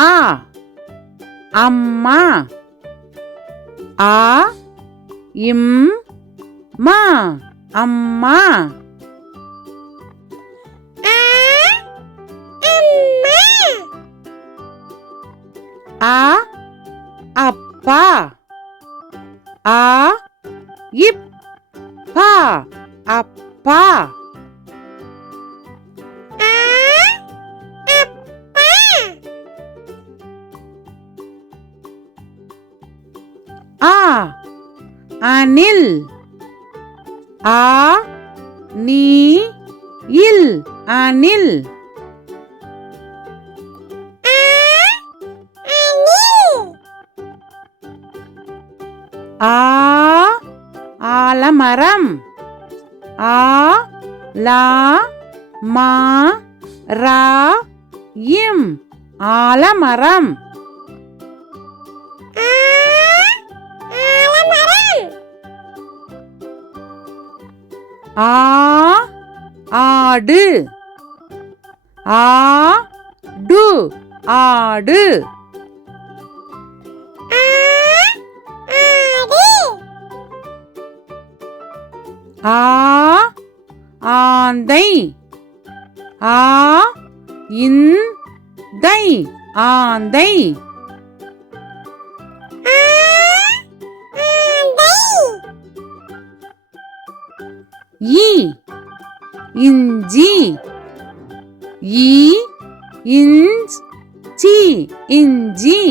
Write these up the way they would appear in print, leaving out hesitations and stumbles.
ஆ அம்மா. ஆ இம் மா அம்மா. ஆ அப்பா. ஆ இப்பா அப்பா. ஆ அணில். ஆ நீ இல் அணில். ஆ ஆலமரம். ஆ லா மா ரா இம் ஆலமரம். ஆ ஆடு. ஆ டு ஆடு. ஆ ஆந்தை. ஆ இந்தை ஆந்தை. ஈ இஞ்சி. ஈ இஞ்சி இஞ்சி.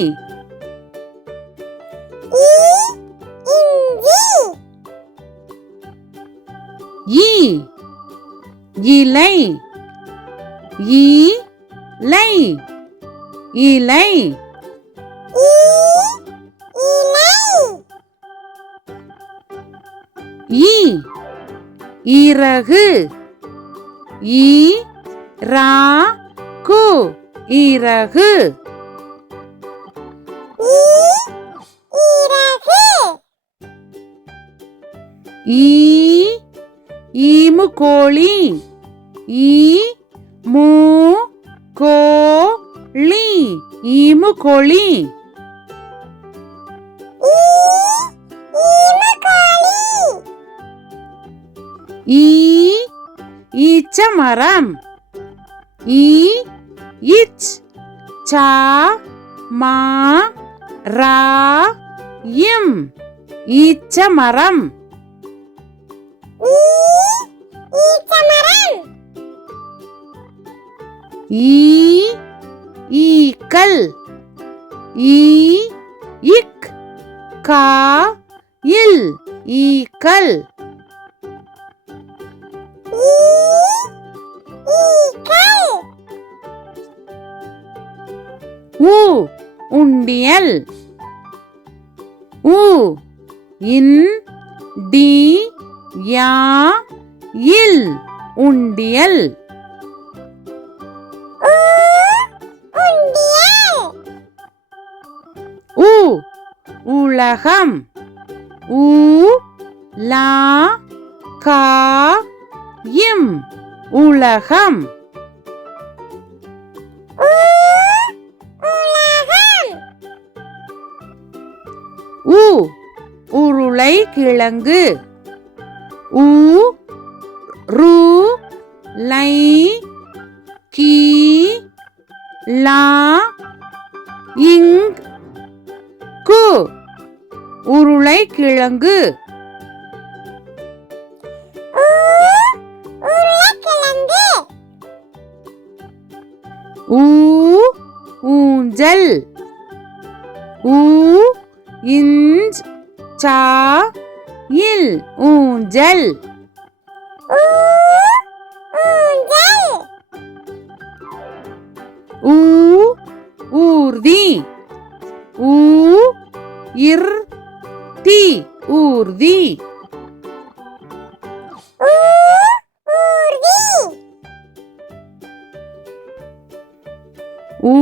ஈ இலை. இலை இலை. ஈ இறகு. ஈ ரா கு இறகு. ஈ ஈமுக்கோழி. ஈ மூ கோழி ஈமுக்கோழி. ஈ ஈச்சமரம். ஈ இச் சா மா ரா இம் ஈச்சமரம். ஈ ஈக்கள். ஈ இக் கா இல் ஈக்கள். ஊ உண்டியல். ஊ இன் டி யா இல் உண்டியல். ஊ உலகம். ஊ லா கா இம் உலகம். ஊ உருளை கிழங்கு. ஊ ரு லை கி லா இங் கு உருளை கிழங்கு. ஊ ஊஞ்சல். ஊ இஞ்ச் சா இல் ஊஞ்சல். ஊ ஊர்தி. ஊ இர் தி ஊர்தி. ஊ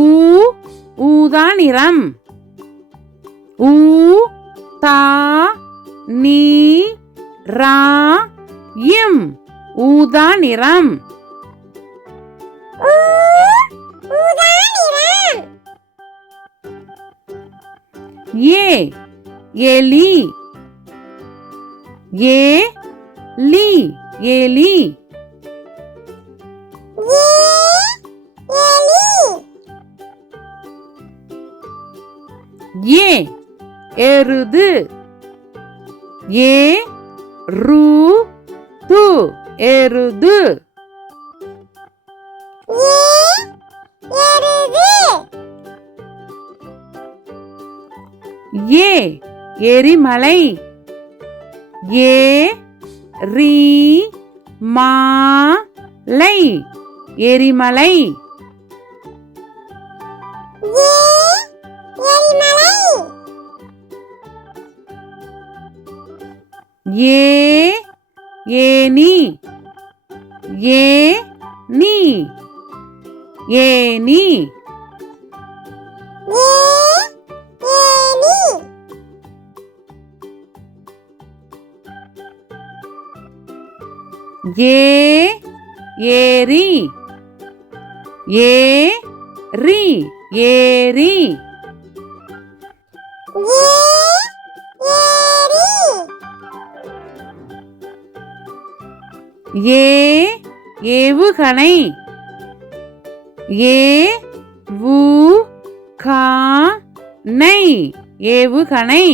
ஊதா நிறம். ஊ தா நீ ரா இம் ஊதா நிறம். ஏ எலி ஏலி எலி ஏ எருது ஏருது எருது ஏ எரிமலை ஏரிமலை எரிமலை ஏனி ஏனி ஏனி ஏரி ஏரி ஏரி ஏவுகணை ஏவுகணை ஏவுகணை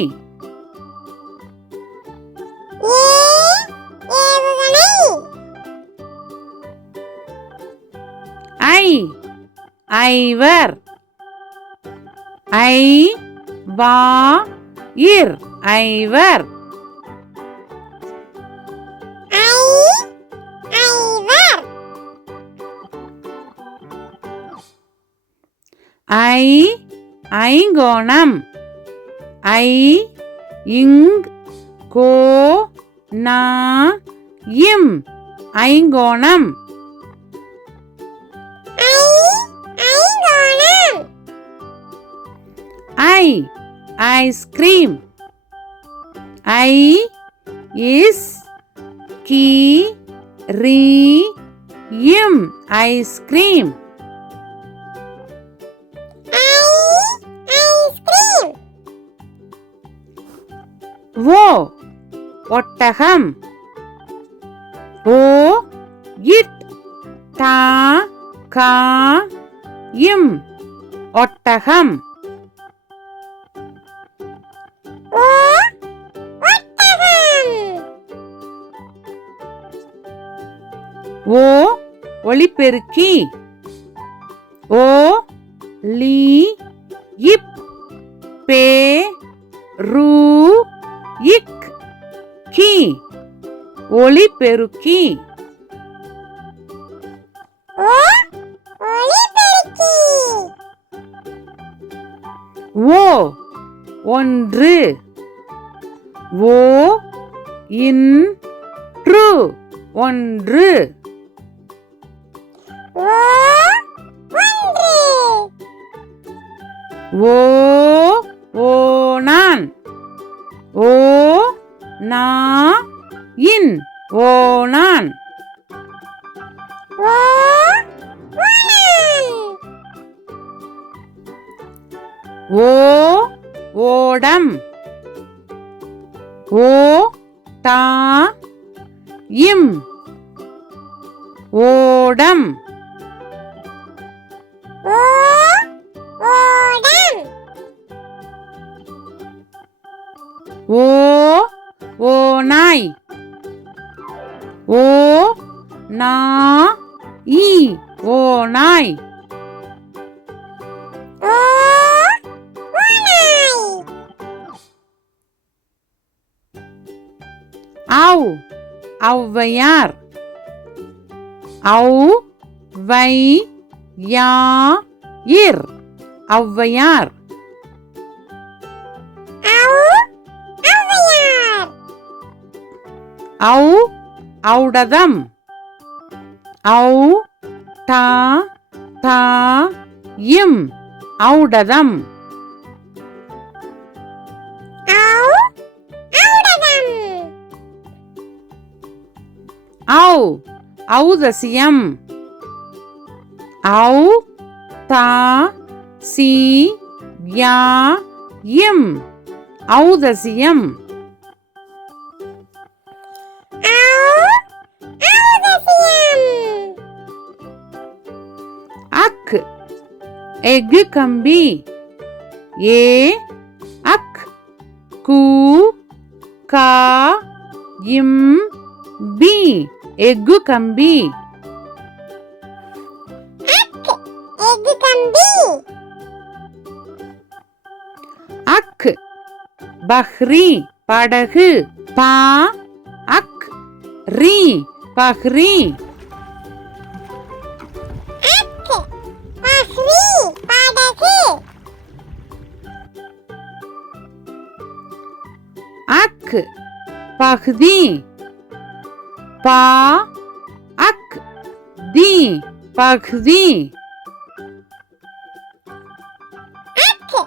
ஐவர் ஐவாயிர் ஐவர் ஐங்கோணம் ஐங்கோணம் ஐஸ்கிரீம் ஐஸ்கிரீம் ஓ ஒட்டகம் ஒட்டகம் ஓ ஒளிபெருக்கி ஒளிபெருக்கி ஓ ஒன்று இன்று ஒன்று ஓணான் ஓணான் ஓடம் ஓடம் ஓநாய் ஓநாய் ஔவையார் ஔவையார் ஔடதம் ஔடதம் ஔதசியம் ஔதசியம் ஔதசியம் ஔதசியம். அக் எஃகு கம்பி ஏ அக் கு கா இம் பி எஃகு கம்பி எஃகு கம்பி. அக் பஹ்ரி படகு பா அக் ரி பஹ்ரி பஹ்ரி படகு. அக் பஹ்தி பா அக் தி பஹ்தி அக்